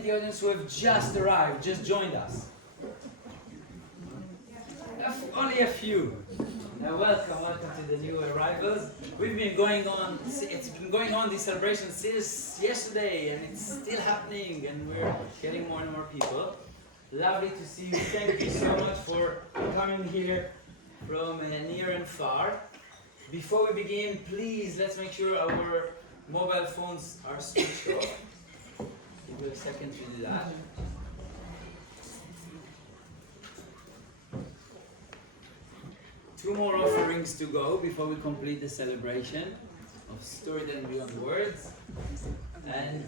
in the audience who have just arrived, just joined us? Only a few. Welcome to the new arrivals. We've been going on, it's been going on, this celebration since yesterday, and it's still happening, and we're getting more and more people. Lovely to see you. Thank you so much for coming here from near and far. Before we begin, please, let's make sure our mobile phones are switched off. Give you a second to do that. Two more offerings to go before we complete the celebration of Storytelling Beyond Words. And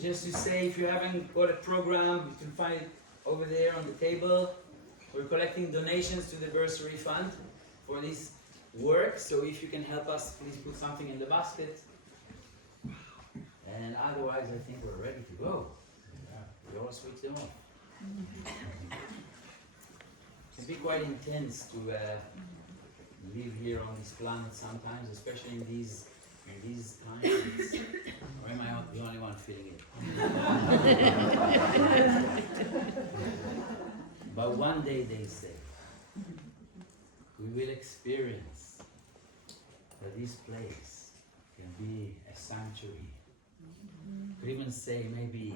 just to say, if you haven't got a program, you can find it over there on the table. We're collecting donations to the bursary fund for this work, so if you can help us, please put something in the basket. And otherwise, I think we're ready to go. We all switch them off. It can be quite intense to live here on this planet sometimes, especially in these times. Or am I the only one feeling it? But one day, they say, we will experience that this place can be a sanctuary. Could even say maybe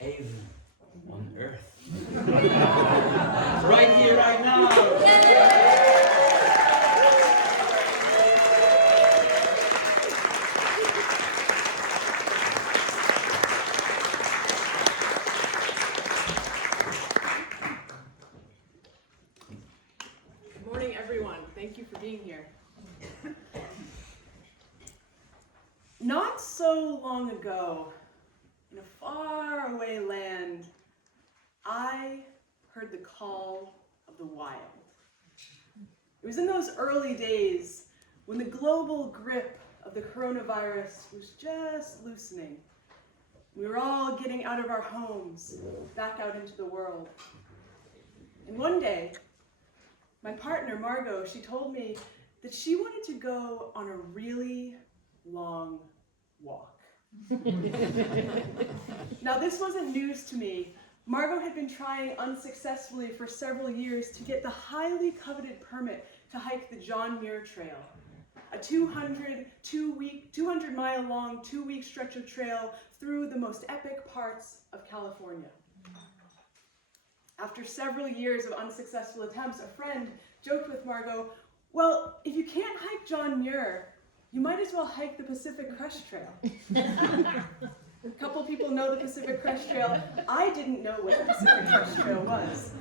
aven on earth. Right here, right now. Good morning, everyone. Thank you for being here. Not so long ago, in a faraway land, I heard the call of the wild. It was in those early days when the global grip of the coronavirus was just loosening. We were all getting out of our homes, back out into the world. And one day, my partner, Margot, she told me that she wanted to go on a really long walk. Now, this wasn't news to me. Margot had been trying unsuccessfully for several years to get the highly coveted permit to hike the John Muir Trail, a 200-mile-long, 2-week stretch of trail through the most epic parts of California. After several years of unsuccessful attempts, a friend joked with Margot, well, if you can't hike John Muir, you might as well hike the Pacific Crest Trail. A couple people know the Pacific Crest Trail. I didn't know what the Pacific Crest Trail was.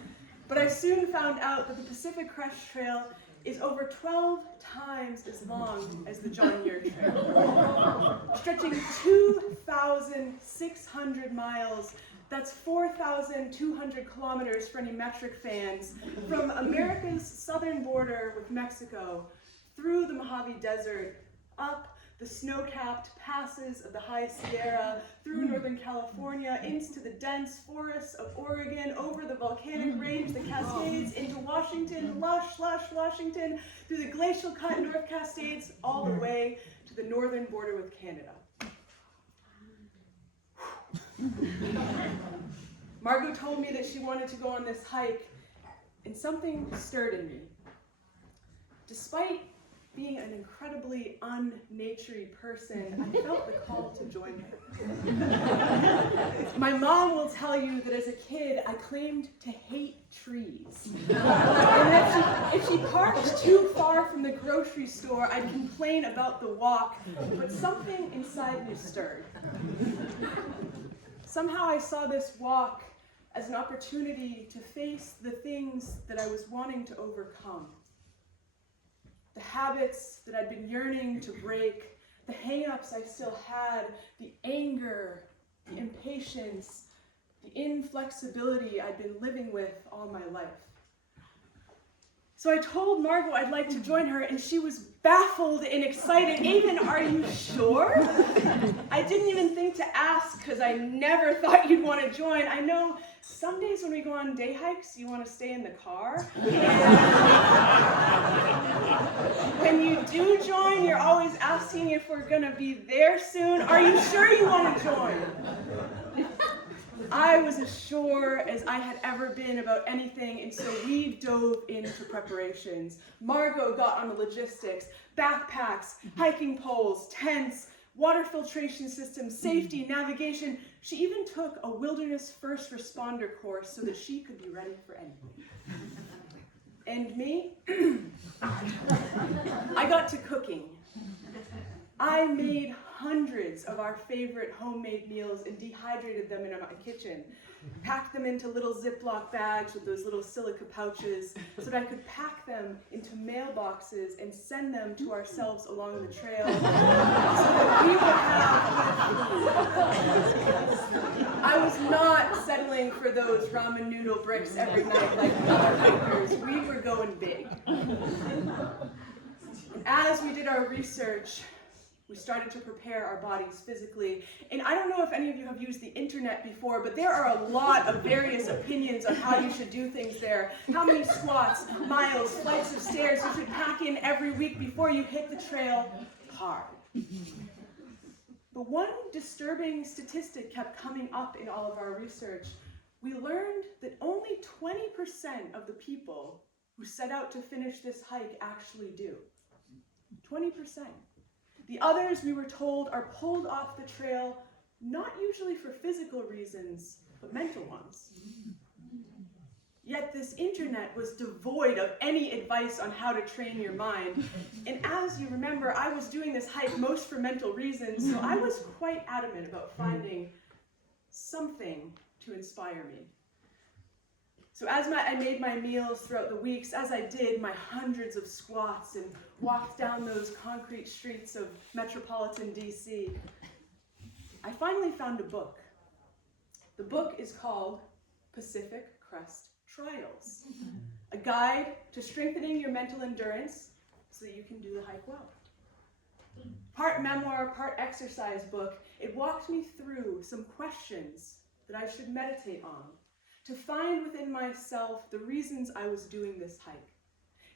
But I soon found out that the Pacific Crest Trail is over 12 times as long as the John Muir Trail, stretching 2,600 miles. That's 4,200 kilometers for any metric fans, from America's southern border with Mexico, through the Mojave Desert, up the snow-capped passes of the High Sierra, through Northern California, into the dense forests of Oregon, over the volcanic range, the Cascades, into Washington, lush Washington, through the glacial cut North Cascades, all the way to the northern border with Canada. Margot told me that she wanted to go on this hike, and something stirred in me. Despite being an incredibly unnaturey person, I felt the call to join her. My mom will tell you that as a kid, I claimed to hate trees. And that if she parked too far from the grocery store, I'd complain about the walk, but something inside me stirred. Somehow I saw this walk as an opportunity to face the things that I was wanting to overcome. The habits that I'd been yearning to break, the hang-ups I still had, the anger, the impatience, the inflexibility I'd been living with all my life. So I told Margot I'd like to join her, and she was baffled and excited. Aven, are you sure? I didn't even think to ask, because I never thought you'd want to join. I know some days when we go on day hikes, you want to stay in the car. When you do join, you're always asking if we're going to be there soon. Are you sure you want to join? I was as sure as I had ever been about anything, and so we dove into preparations. Margot got on the logistics, backpacks, hiking poles, tents, water filtration systems, safety, navigation. She even took a wilderness first responder course so that she could be ready for anything. And me? I got to cooking. I made hundreds of our favorite homemade meals and dehydrated them in my kitchen. Packed them into little Ziploc bags with those little silica pouches so that I could pack them into mailboxes and send them to ourselves along the trail so that we would have food. I was not settling for those ramen noodle bricks every night like the other hikers. We were going big. And as we did our research, we started to prepare our bodies physically. And I don't know if any of you have used the internet before, but there are a lot of various opinions on how you should do things there. How many squats, miles, flights of stairs you should pack in every week before you hit the trail hard. But one disturbing statistic kept coming up in all of our research. We learned that only 20% of the people who set out to finish this hike actually do. 20%. The others, we were told, are pulled off the trail, not usually for physical reasons, but mental ones. Yet this internet was devoid of any advice on how to train your mind. And as you remember, I was doing this hike most for mental reasons, so I was quite adamant about finding something to inspire me. So as I made my meals throughout the weeks, as I did my hundreds of squats and walked down those concrete streets of metropolitan DC, I finally found a book. The book is called Pacific Crest Trials, a guide to strengthening your mental endurance so that you can do the hike well. Part memoir, part exercise book, it walked me through some questions that I should meditate on, to find within myself the reasons I was doing this hike.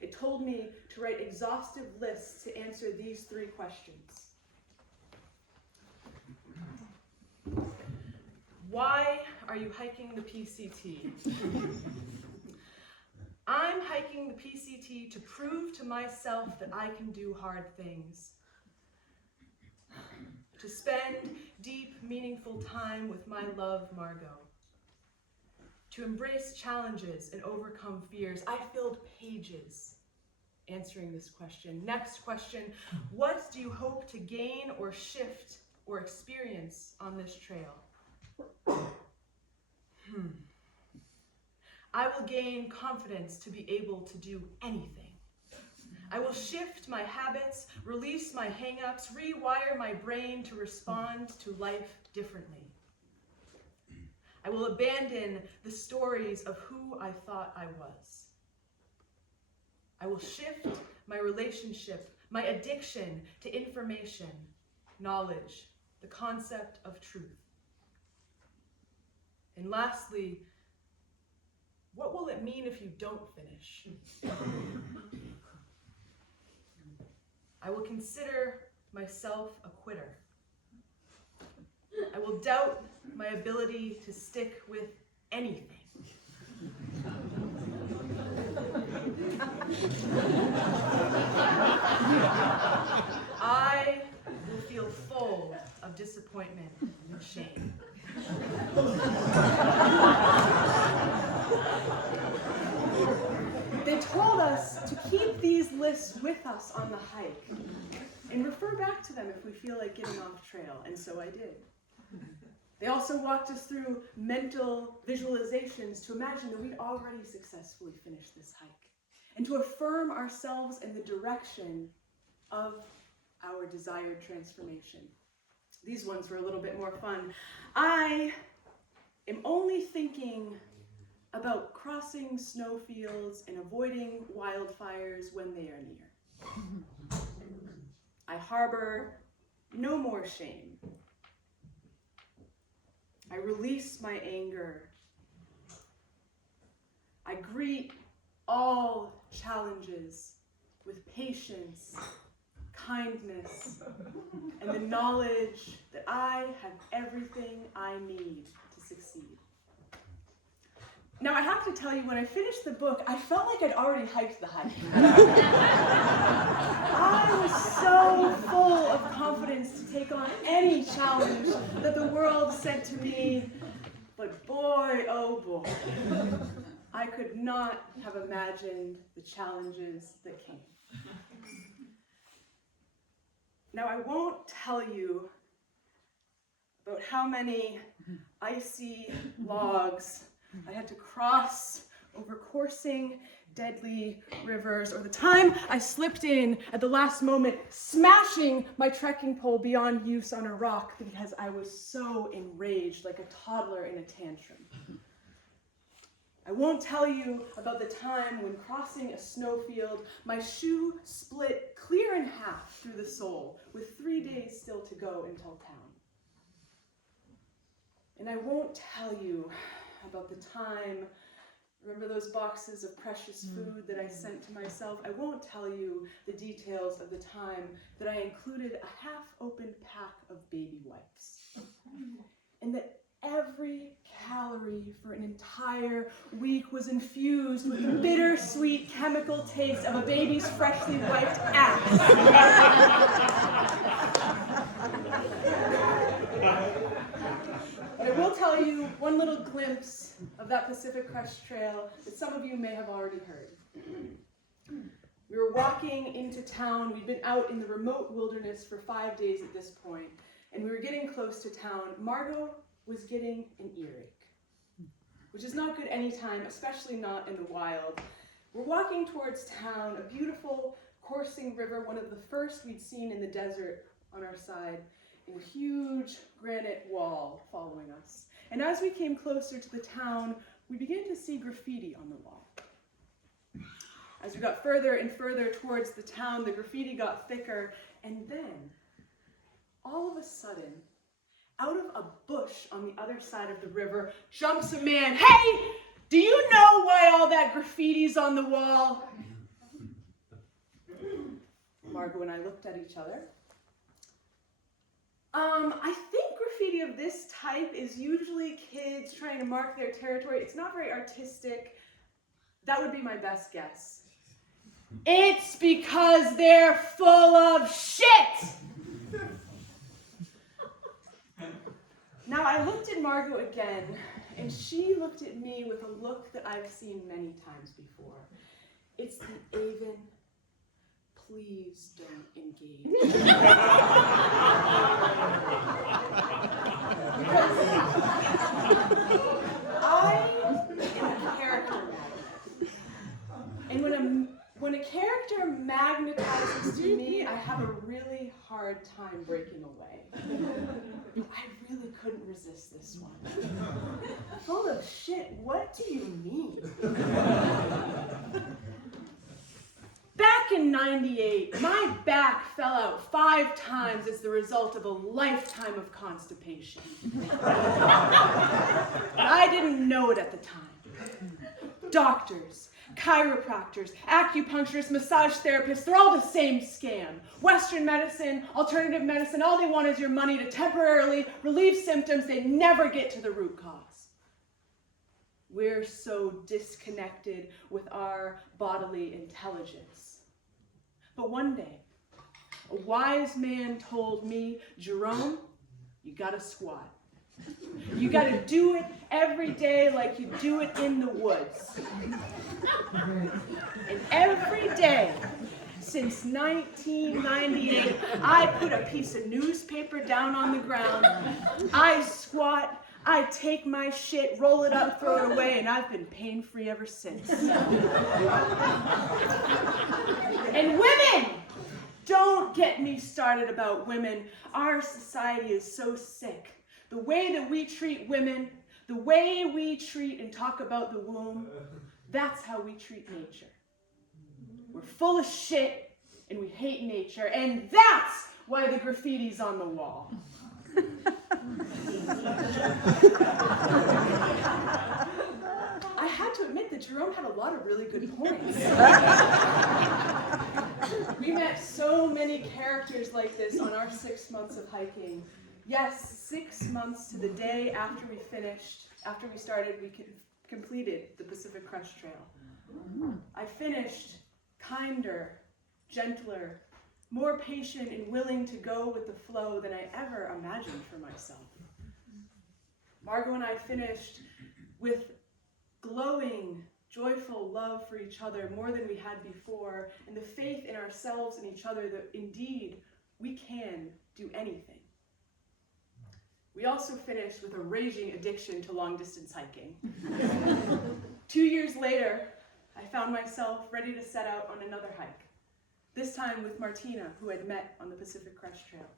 It told me to write exhaustive lists to answer these 3 questions. Why are you hiking the PCT? I'm hiking the PCT to prove to myself that I can do hard things. To spend deep, meaningful time with my love, Margot. To embrace challenges and overcome fears. I filled pages answering this question. Next question, what do you hope to gain or shift or experience on this trail? I will gain confidence to be able to do anything. I will shift my habits, release my hang-ups, rewire my brain to respond to life differently. I will abandon the stories of who I thought I was. I will shift my relationship, my addiction to information, knowledge, the concept of truth. And lastly, what will it mean if you don't finish? I will consider myself a quitter. I will doubt my ability to stick with anything. I will feel full of disappointment and shame. They told us to keep these lists with us on the hike and refer back to them if we feel like getting off trail, and so I did. They also walked us through mental visualizations to imagine that we'd already successfully finished this hike and to affirm ourselves in the direction of our desired transformation. These ones were a little bit more fun. I am only thinking about crossing snowfields and avoiding wildfires when they are near. I harbor no more shame. I release my anger. I greet all challenges with patience, kindness, and the knowledge that I have everything I need to succeed. Now, I have to tell you, when I finished the book, I felt like I'd already hiked the hike. I was so full of confidence to take on any challenge that the world sent to me. But boy, oh boy, I could not have imagined the challenges that came. Now, I won't tell you about how many icy logs I had to cross over coursing, deadly rivers, or the time I slipped in at the last moment, smashing my trekking pole beyond use on a rock because I was so enraged, like a toddler in a tantrum. I won't tell you about the time when crossing a snowfield, my shoe split clear in half through the sole, with 3 days still to go until town. And I won't tell you about the time, remember those boxes of precious food that I sent to myself? I won't tell you the details of the time that I included a half-opened pack of baby wipes. And that every calorie for an entire week was infused with the bittersweet chemical taste of a baby's freshly wiped ass. But I will tell you one little glimpse of that Pacific Crest Trail that some of you may have already heard. We were walking into town. We'd been out in the remote wilderness for 5 days at this point, and we were getting close to town. Margot was getting an earache, which is not good anytime, especially not in the wild. We're walking towards town, a beautiful coursing river, one of the first we'd seen in the desert on our side, and a huge granite wall following us. And as we came closer to the town, we began to see graffiti on the wall. As we got further and further towards the town, the graffiti got thicker, and then, all of a sudden, out of a bush on the other side of the river, jumps a man. Hey, do you know why all that graffiti's on the wall? Margot and I looked at each other. I think graffiti of this type is usually kids trying to mark their territory. It's not very artistic. That would be my best guess. It's because they're full of shit! Now, I looked at Margot again, and she looked at me with a look that I've seen many times before. It's the aven, please don't engage. Because I am a character magnet. And when a character magnetizes to me, I have a really hard time breaking away. I really couldn't resist this one. Full of shit, what do you mean? Back in '98, my back fell out 5 times as the result of a lifetime of constipation. I didn't know it at the time. Doctors, chiropractors, acupuncturists, massage therapists, they're all the same scam. Western medicine, alternative medicine, all they want is your money to temporarily relieve symptoms. They never get to the root cause. We're so disconnected with our bodily intelligence. But one day, a wise man told me, Jerome, you gotta squat. You gotta do it every day like you do it in the woods. And every day since 1998, I put a piece of newspaper down on the ground, I squat, I take my shit, roll it up, throw it away, and I've been pain-free ever since. And women! Don't get me started about women. Our society is so sick. The way that we treat women, the way we treat and talk about the womb, that's how we treat nature. We're full of shit and we hate nature, and that's why the graffiti's on the wall. I had to admit that Jerome had a lot of really good points. We met so many characters like this on our 6 months of hiking. Yes, 6 months to the day after we finished, after we started, we completed the Pacific Crest Trail. I finished kinder, gentler, more patient and willing to go with the flow than I ever imagined for myself. Margot and I finished with glowing, joyful love for each other more than we had before, and the faith in ourselves and each other that indeed we can do anything. We also finished with a raging addiction to long-distance hiking. 2 years later, I found myself ready to set out on another hike, this time with Martina, who I'd met on the Pacific Crest Trail.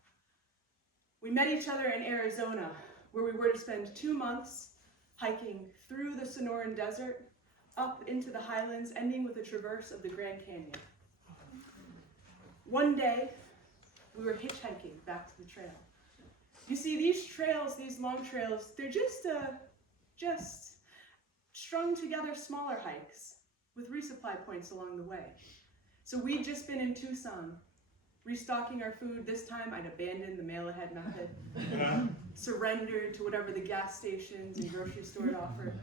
We met each other in Arizona, where we were to spend 2 months hiking through the Sonoran Desert, up into the highlands, ending with a traverse of the Grand Canyon. One day, we were hitchhiking back to the trail. You see, these trails, these long trails, they're just strung together smaller hikes with resupply points along the way. So we'd just been in Tucson, restocking our food. This time I'd abandoned the mail-ahead method, surrendered to whatever the gas stations and grocery stores offered,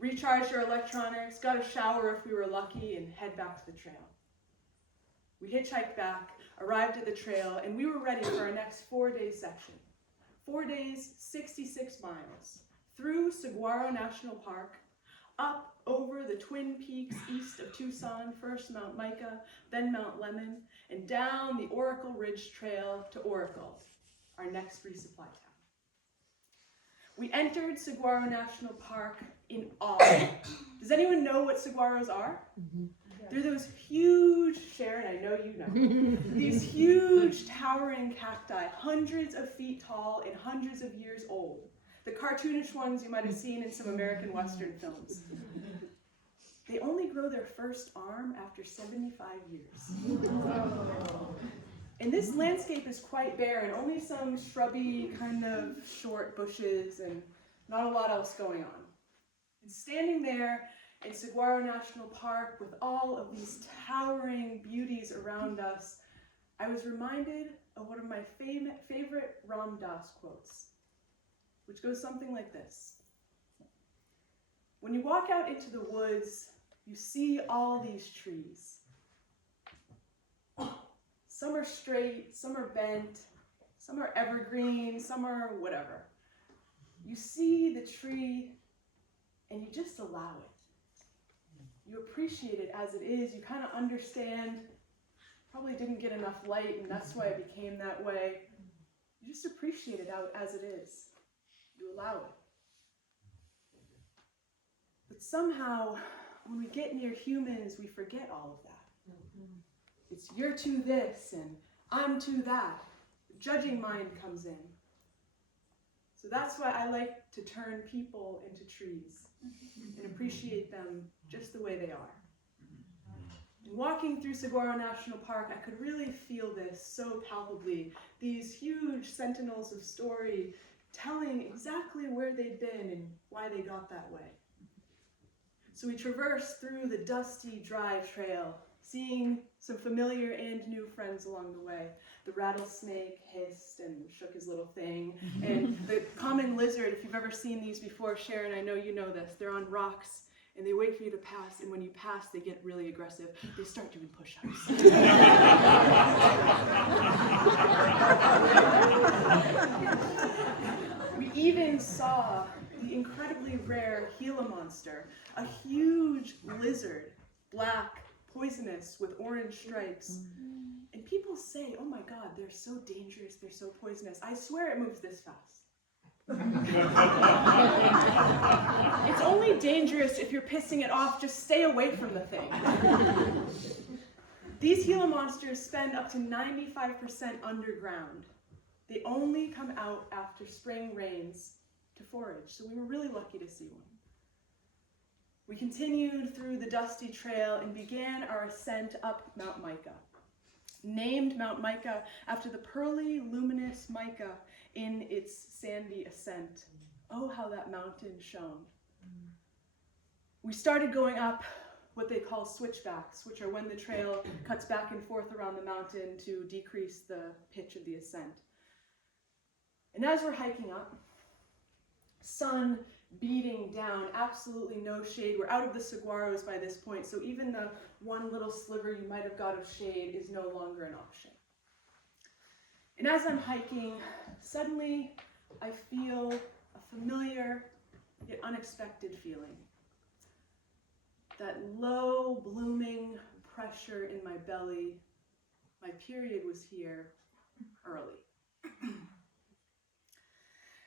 recharged our electronics, got a shower if we were lucky, and head back to the trail. We hitchhiked back, arrived at the trail, and we were ready for our next 4-day section. 4 days, 66 miles, through Saguaro National Park, up over the Twin Peaks east of Tucson, first Mount Mica, then Mount Lemmon, and down the Oracle Ridge Trail to Oracle, our next resupply town. We entered Saguaro National Park in awe. Does anyone know what saguaros are? Mm-hmm. They're those huge, Sharon, I know you know, these huge towering cacti, hundreds of feet tall and hundreds of years old. The cartoonish ones you might have seen in some American Western films. They only grow their first arm after 75 years. And this landscape is quite barren, only some shrubby, kind of short bushes and not a lot else going on. And standing there in Saguaro National Park with all of these towering beauties around us, I was reminded of one of my favorite Ram Dass quotes, which goes something like this. When you walk out into the woods, you see all these trees. Some are straight, some are bent, some are evergreen, some are whatever. You see the tree and you just allow it. You appreciate it as it is. You kind of understand, probably didn't get enough light and that's why it became that way. You just appreciate it out as it is. You allow it. But somehow, when we get near humans, we forget all of that. It's you're to this and I'm to that. The judging mind comes in. So that's why I like to turn people into trees and appreciate them just the way they are. And walking through Saguaro National Park, I could really feel this so palpably. These huge sentinels of story telling exactly where they'd been and why they got that way. So we traversed through the dusty, dry trail, seeing some familiar and new friends along the way. The rattlesnake hissed and shook his little thing. And the common lizard, if you've ever seen these before, Sharon, I know you know this, they're on rocks and they wait for you to pass, and when you pass, they get really aggressive. They start doing push-ups. We even saw the incredibly rare Gila monster, a huge lizard, black, poisonous, with orange stripes. And people say, oh my God, they're so dangerous, they're so poisonous. I swear it moves this fast. It's only dangerous if you're pissing it off. Just stay away from the thing. These Gila monsters spend up to 95% underground. They only come out after spring rains to forage, so we were really lucky to see one. We continued through the dusty trail and began our ascent up Mount Mica, named Mount Mica after the pearly, luminous mica in its sandy ascent. Oh, how that mountain shone. We started going up what they call switchbacks, which are when the trail cuts back and forth around the mountain to decrease the pitch of the ascent. And as we're hiking up, sun beating down, absolutely no shade. We're out of the saguaros by this point, so even the one little sliver you might have got of shade is no longer an option. And as I'm hiking, suddenly I feel a familiar yet unexpected feeling. That low, blooming pressure in my belly. My period was here early.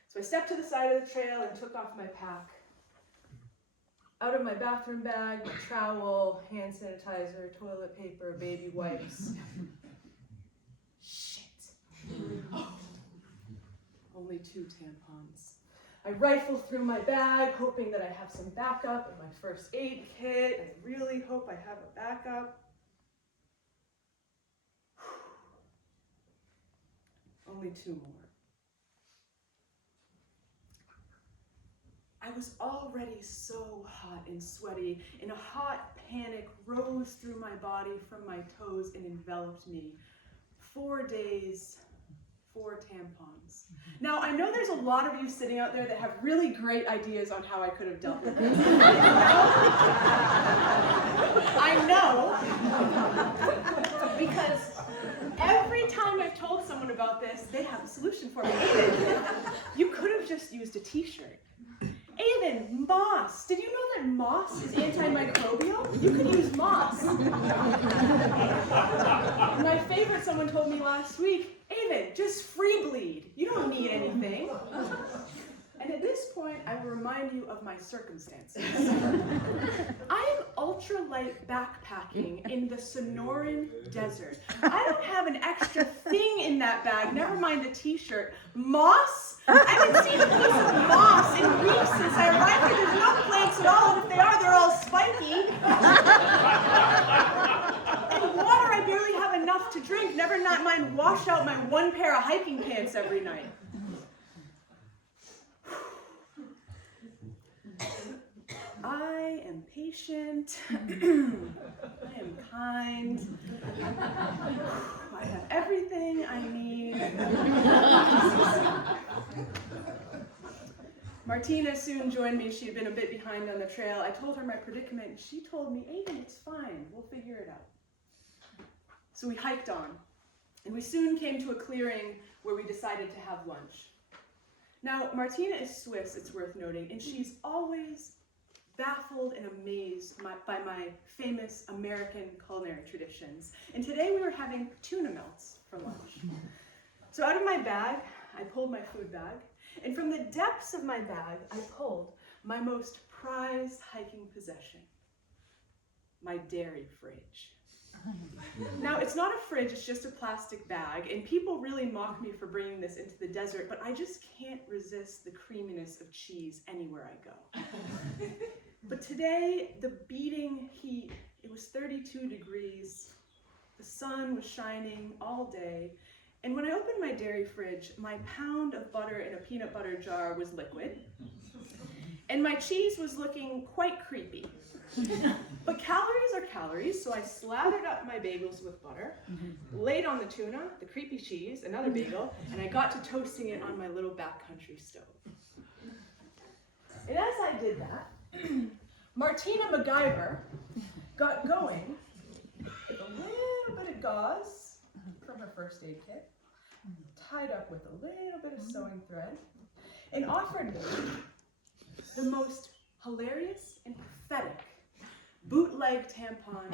So I stepped to the side of the trail and took off my pack. Out of my bathroom bag, my trowel, hand sanitizer, toilet paper, baby wipes. Shit. Only 2 tampons. I rifle through my bag, hoping that I have some backup in my first aid kit. I really hope I have a backup. Only 2 more. I was already so hot and sweaty, and a hot panic rose through my body from my toes and enveloped me. 4 days, 4 tampons. Now, I know there's a lot of you sitting out there that have really great ideas on how I could have dealt with this. I know, because every time I've told someone about this, they have a solution for me. You could have just used a t-shirt. Aven, moss. Did you know that moss is antimicrobial? You could use moss. My favorite, someone told me last week, Aven, just free bleed. You don't need anything. And at this point, I will remind you of my circumstances. I am ultralight backpacking in the Sumerian desert. I don't have an extra thing in that bag, never mind a t-shirt. Moss? I haven't seen a piece of moss in weeks since I arrived here. There's no plants at all, and if they are, they're all spiky. And water, I barely have enough to drink, never mind wash out my 1 pair of hiking pants every night. I am patient, I am kind, I have everything I need. Martina soon joined me. She had been a bit behind on the trail. I told her my predicament, and she told me, Aiden, it's fine, we'll figure it out. So we hiked on, and we soon came to a clearing where we decided to have lunch. Now, Martina is Swiss, it's worth noting, and she's always baffled and amazed by my famous American culinary traditions. And today we were having tuna melts for lunch. So out of my bag, I pulled my food bag, and from the depths of my bag, I pulled my most prized hiking possession, my dairy fridge. Now, it's not a fridge, it's just a plastic bag, and people really mock me for bringing this into the desert, but I just can't resist the creaminess of cheese anywhere I go. But today, the beating heat, it was 32 degrees, the sun was shining all day, and when I opened my dairy fridge, my pound of butter in a peanut butter jar was liquid, and my cheese was looking quite creepy. But calories are calories, so I slathered up my bagels with butter, laid on the tuna, the creepy cheese, another bagel, and I got to toasting it on my little backcountry stove. And as I did that, Martina MacGyver got going with a little bit of gauze from her first aid kit, tied up with a little bit of sewing thread, and offered me the most hilarious and pathetic bootleg tampon.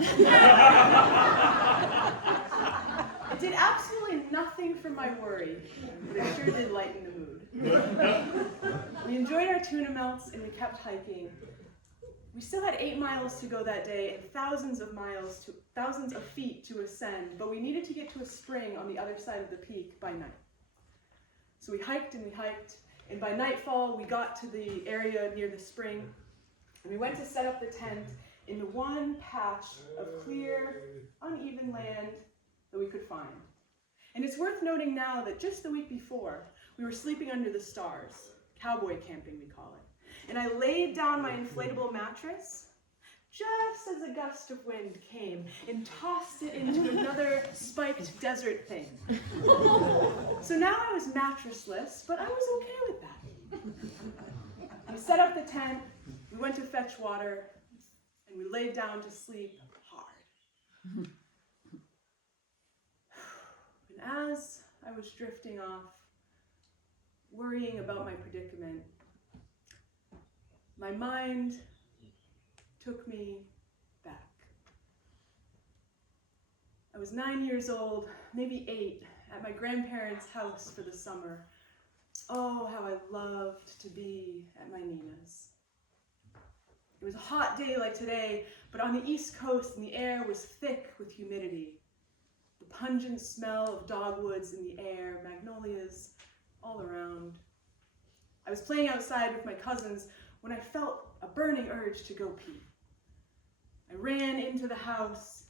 It did absolutely nothing for my worry, but it sure did lighten the mood. We enjoyed our tuna melts and we kept hiking. We still had 8 miles to go that day and thousands of feet to ascend, but we needed to get to a spring on the other side of the peak by night. So we hiked, and by nightfall we got to the area near the spring, and we went to set up the tent in the one patch of clear, uneven land that we could find. And it's worth noting now that just the week before, we were sleeping under the stars, cowboy camping we call it. And I laid down my inflatable mattress just as a gust of wind came and tossed it into another spiked desert thing. So now I was mattressless, but I was okay with that. We set up the tent, we went to fetch water, and we laid down to sleep hard. And as I was drifting off, worrying about my predicament, my mind took me back. I was 9 years old, maybe 8, at my grandparents' house for the summer. Oh, how I loved to be at my Nina's. It was a hot day like today, but on the East Coast, and the air was thick with humidity. The pungent smell of dogwoods in the air, magnolias all around. I was playing outside with my cousins when I felt a burning urge to go pee. I ran into the house,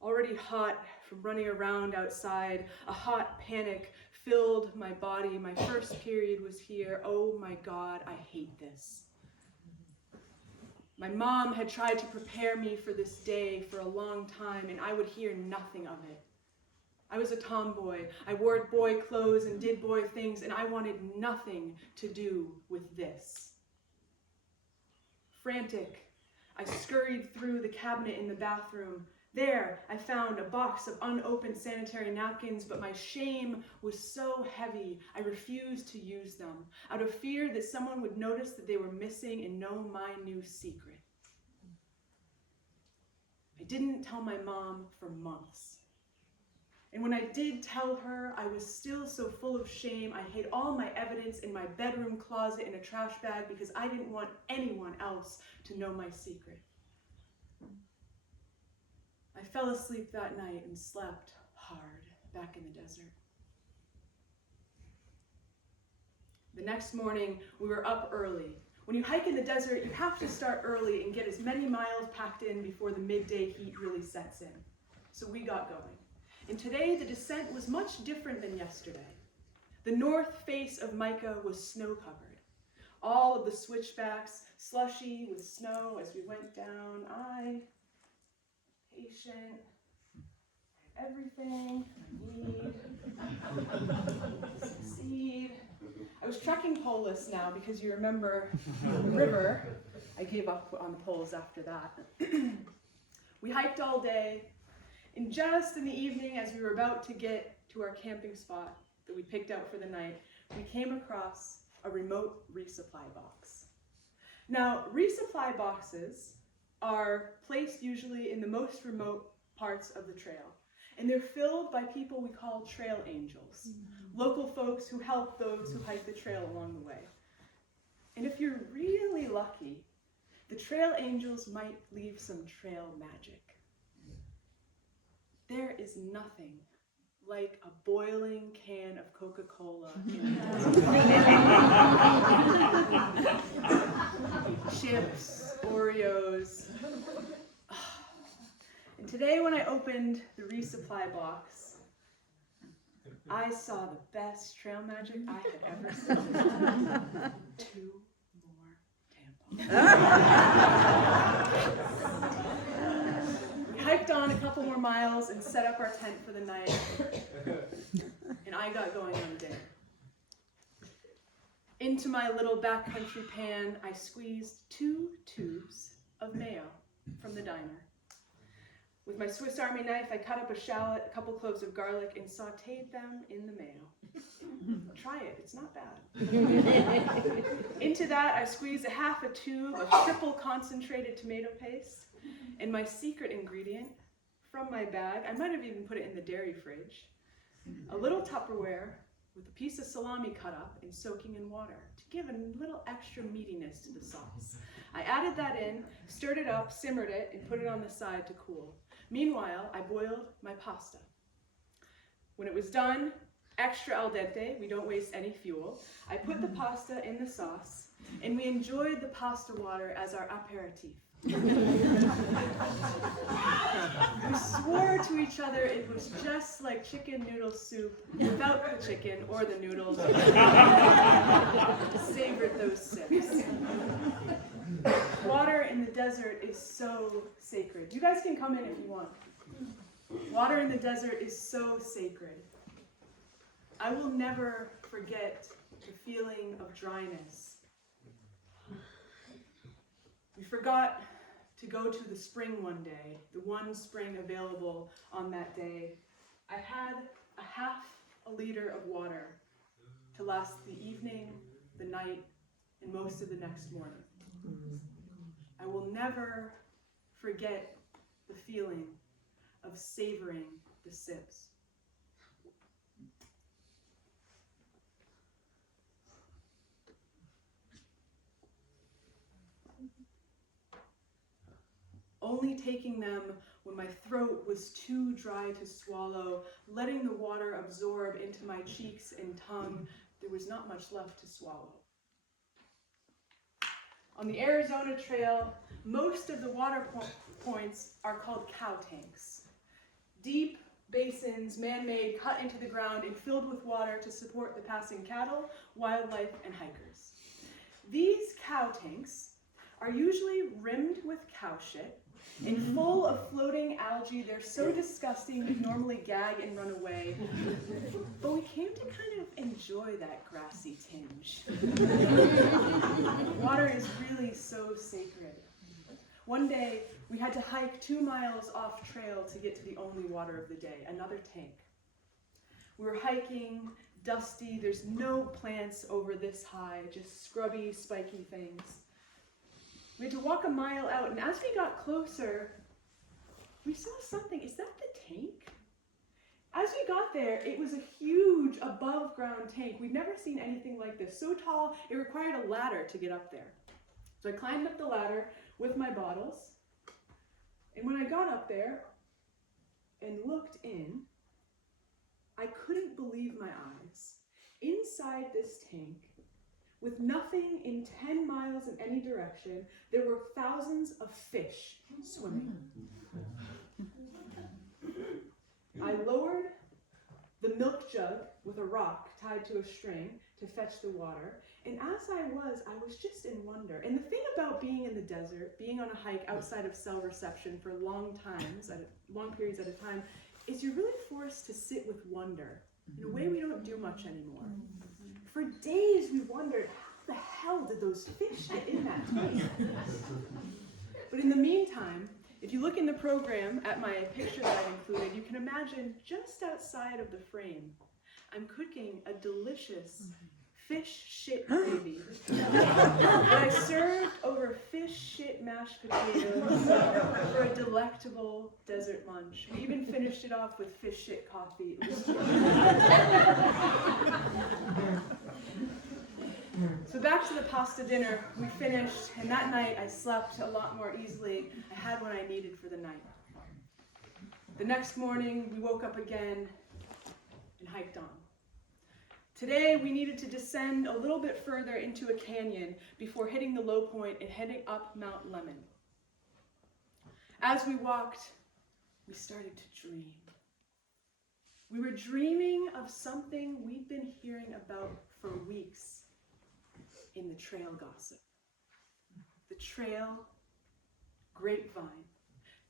already hot from running around outside. A hot panic filled my body. My first period was here. Oh my God, I hate this. My mom had tried to prepare me for this day for a long time, and I would hear nothing of it. I was a tomboy. I wore boy clothes and did boy things, and I wanted nothing to do with this. Frantic, I scurried through the cabinet in the bathroom. There, I found a box of unopened sanitary napkins, but my shame was so heavy, I refused to use them, out of fear that someone would notice that they were missing and know my new secret. I didn't tell my mom for months. And when I did tell her, I was still so full of shame. I hid all my evidence in my bedroom closet in a trash bag because I didn't want anyone else to know my secret. I fell asleep that night and slept hard back in the desert. The next morning, we were up early. When you hike in the desert, you have to start early and get as many miles packed in before the midday heat really sets in. So we got going. And today, the descent was much different than yesterday. The north face of Mica was snow-covered. All of the switchbacks slushy with snow as we went down. I, patient, everything I need to succeed. I was trekking poleless now because you remember the river. I gave up on the poles after that. We hiked all day. And just in the evening, as we were about to get to our camping spot that we picked out for the night, we came across a remote resupply box. Now, resupply boxes are placed usually in the most remote parts of the trail, and they're filled by people we call trail angels, local folks who help those who hike the trail along the way. And if you're really lucky, the trail angels might leave some trail magic. There is nothing like a boiling can of Coca-Cola in the desert. Chips, Oreos. And today when I opened the resupply box, I saw the best trail magic I had ever seen. 2 more tampons. We hiked on a couple more miles and set up our tent for the night, and I got going on dinner. Into my little backcountry pan, I squeezed 2 tubes of mayo from the diner. With my Swiss Army knife, I cut up a shallot, a couple cloves of garlic, and sautéed them in the mayo. Try it, it's not bad. Into that, I squeezed a half a tube of triple concentrated tomato paste, and my secret ingredient from my bag, I might have even put it in the dairy fridge, a little Tupperware with a piece of salami cut up and soaking in water to give a little extra meatiness to the sauce. I added that in, stirred it up, simmered it, and put it on the side to cool. Meanwhile, I boiled my pasta. When it was done, extra al dente, we don't waste any fuel, I put the pasta in the sauce, and we enjoyed the pasta water as our aperitif. We swore to each other it was just like chicken noodle soup without the chicken or the noodles. Savored those sips. Water in the desert is so sacred. You guys can come in if you want. Water in the desert is so sacred. I will never forget the feeling of dryness. We forgot to go to the spring one day, the one spring available on that day. I had a half a liter of water to last the evening, the night, and most of the next morning. I will never forget the feeling of savoring the sips. Only taking them when my throat was too dry to swallow, letting the water absorb into my cheeks and tongue, there was not much left to swallow. On the Arizona Trail, most of the water points are called cow tanks. Deep basins, man-made, cut into the ground and filled with water to support the passing cattle, wildlife, and hikers. These cow tanks are usually rimmed with cow shit and full of floating algae. They're so disgusting you'd normally gag and run away. But we came to kind of enjoy that grassy tinge. Water is really so sacred. One day, we had to hike 2 miles off trail to get to the only water of the day, another tank. We were hiking, dusty, there's no plants over this high, just scrubby, spiky things. We had to walk a mile out, and as we got closer, we saw something. Is that the tank? As we got there, it was a huge above-ground tank. We'd never seen anything like this. So tall, it required a ladder to get up there. So I climbed up the ladder with my bottles, and when I got up there and looked in, I couldn't believe my eyes. Inside this tank, with nothing in 10 miles in any direction, there were thousands of fish swimming. I lowered the milk jug with a rock tied to a string to fetch the water, and as I was just in wonder. And the thing about being in the desert, being on a hike outside of cell reception for long periods at a time, is you're really forced to sit with wonder in a way we don't do much anymore. For days we wondered, how the hell did those fish get in that tank? But in the meantime, if you look in the program at my picture that I've included, you can imagine just outside of the frame, I'm cooking a delicious fish shit gravy that I served over fish shit mashed potatoes for a delectable desert lunch. We even finished it off with fish shit coffee. It was So back to the pasta dinner, we finished, and that night I slept a lot more easily. I had what I needed for the night. The next morning, we woke up again and hiked on. Today, we needed to descend a little bit further into a canyon before hitting the low point and heading up Mount Lemon. As we walked, we started to dream. We were dreaming of something we'd been hearing about for weeks in the trail gossip. The trail, grapevine.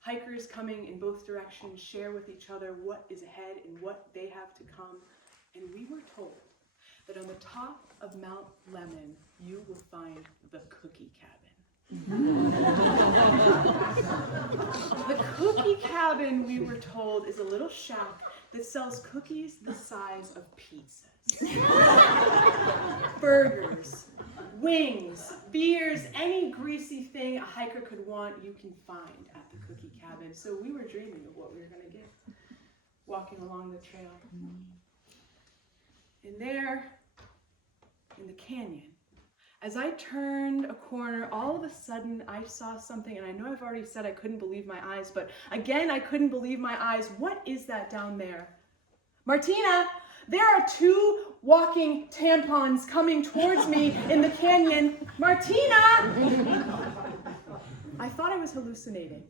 Hikers coming in both directions share with each other what is ahead and what they have to come. And we were told that on the top of Mount Lemon, you will find the cookie cabin. The cookie cabin, we were told, is a little shack that sells cookies the size of pizzas. Burgers, wings, beers, any greasy thing a hiker could want, you can find at the cookie cabin. So we were dreaming of what we were going to get, walking along the trail. And there, in the canyon, as I turned a corner, all of a sudden I saw something, and I know I've already said I couldn't believe my eyes, but again, I couldn't believe my eyes. What is that down there? Martina, there are 2 walking tampons coming towards me in the canyon. Martina! I thought I was hallucinating.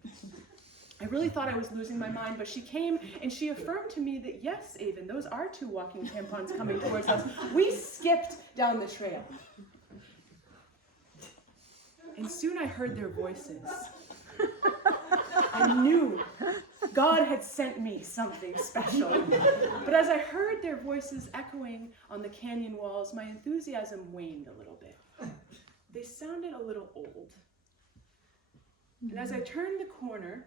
I really thought I was losing my mind, but she came and she affirmed to me that yes, Aven, those are 2 walking tampons coming towards us. We skipped down the trail. And soon I heard their voices. I knew God had sent me something special. But as I heard their voices echoing on the canyon walls, my enthusiasm waned a little bit. They sounded a little old. And as I turned the corner,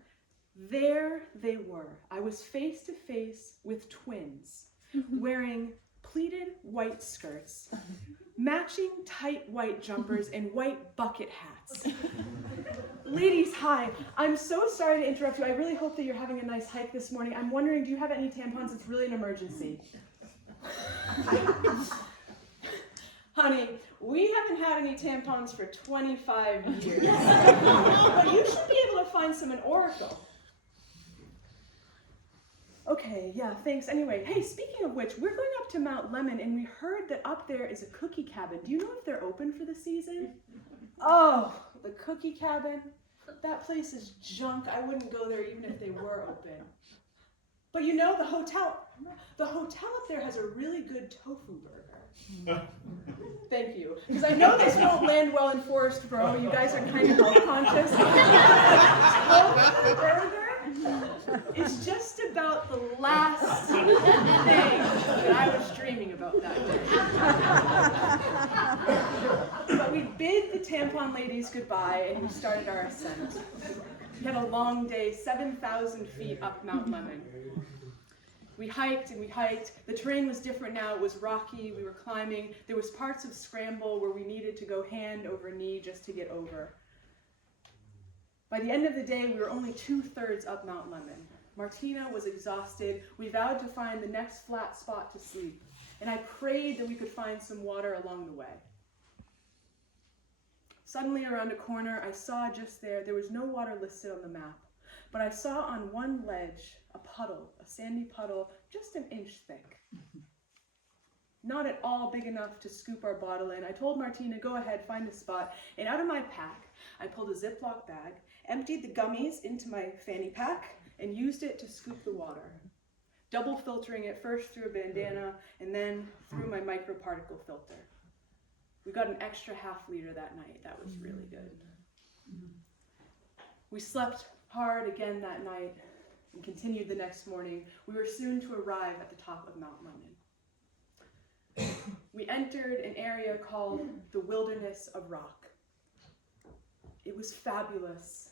there they were. I was face to face with twins, wearing pleated white skirts, matching tight white jumpers, and white bucket hats. Ladies, hi. I'm so sorry to interrupt you. I really hope that you're having a nice hike this morning. I'm wondering, do you have any tampons? It's really an emergency. Honey, we haven't had any tampons for 25 years. But you should be able to find some in Oracle. Okay, yeah, thanks. Anyway, hey, speaking of which, we're going up to Mount Lemon, and we heard that up there is a cookie cabin. Do you know if they're open for the season? Oh, the cookie cabin? That place is junk. I wouldn't go there even if they were open. But you know, the hotel up there has a really good tofu burger. Thank you. Because I know this won't land well in Forest Bro. You guys are kind of health conscious. Tofu burger is just about the last thing that I was dreaming about that day. But we bid the tampon ladies goodbye and we started our ascent. We had a long day, 7,000 feet up Mount Lemon. We hiked and we hiked. The terrain was different now. It was rocky. We were climbing. There was parts of scramble where we needed to go hand over knee just to get over. By the end of the day, we were only 2/3 up Mount Lemon. Martina was exhausted. We vowed to find the next flat spot to sleep, and I prayed that we could find some water along the way. Suddenly, around a corner, I saw just there was no water listed on the map, but I saw on one ledge a puddle, a sandy puddle, just an inch thick. Not at all big enough to scoop our bottle in. I told Martina, go ahead, find a spot, and out of my pack, I pulled a Ziploc bag, emptied the gummies into my fanny pack, and used it to scoop the water, double filtering it first through a bandana and then through my microparticle filter. We got an extra ½ liter that night. That was really good. We slept hard again that night and continued the next morning. We were soon to arrive at the top of Mount Lemon. We entered an area called the Wilderness of Rock. It was fabulous.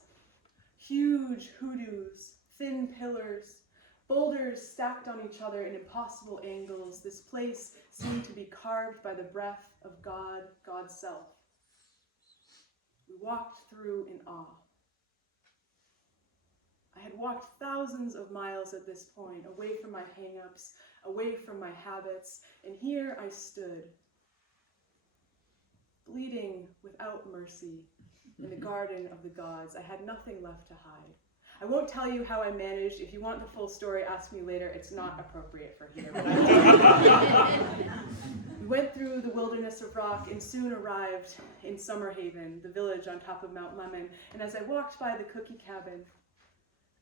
Huge hoodoos, thin pillars, boulders stacked on each other in impossible angles. This place seemed to be carved by the breath of God, God's self. We walked through in awe. I had walked thousands of miles at this point, away from my hang-ups, away from my habits, and here I stood, bleeding without mercy in the garden of the gods. I had nothing left to hide. I won't tell you how I managed. If you want the full story, ask me later. It's not appropriate for here. But we went through the Wilderness of Rock and soon arrived in Summerhaven, the village on top of Mount Lemon. And as I walked by the cookie cabin,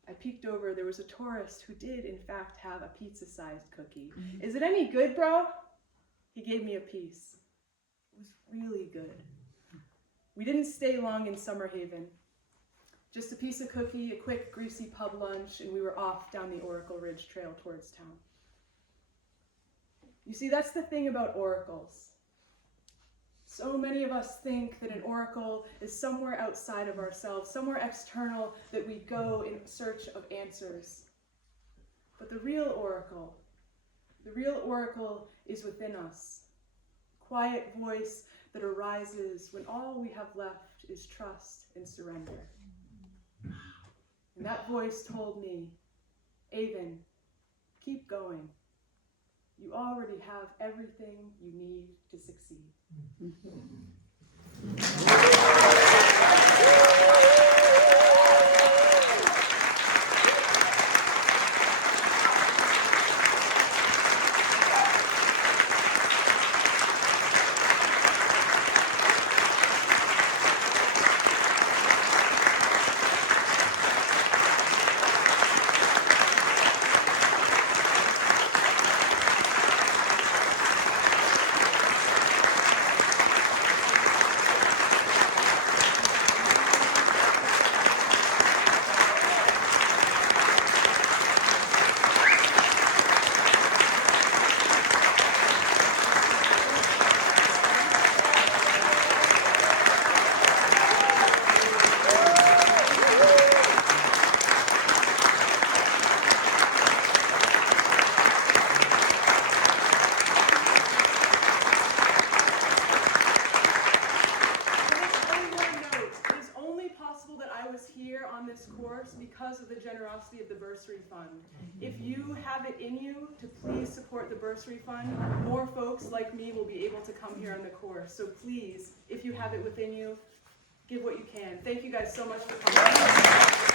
I peeked over. There was a tourist who did, in fact, have a pizza-sized cookie. Is it any good, bro? He gave me a piece. It was really good. We didn't stay long in Summerhaven. Just a piece of cookie, a quick, greasy pub lunch, and we were off down the Oracle Ridge Trail towards town. You see, that's the thing about oracles. So many of us think that an oracle is somewhere outside of ourselves, somewhere external that we go in search of answers. But the real oracle is within us. A quiet voice that arises when all we have left is trust and surrender. And that voice told me, Aven, keep going. You already have everything you need to succeed. because of the generosity of the bursary fund. If you have it in you to please support the bursary fund, more folks like me will be able to come here on the course. So please, if you have it within you, give what you can. Thank you guys so much for coming.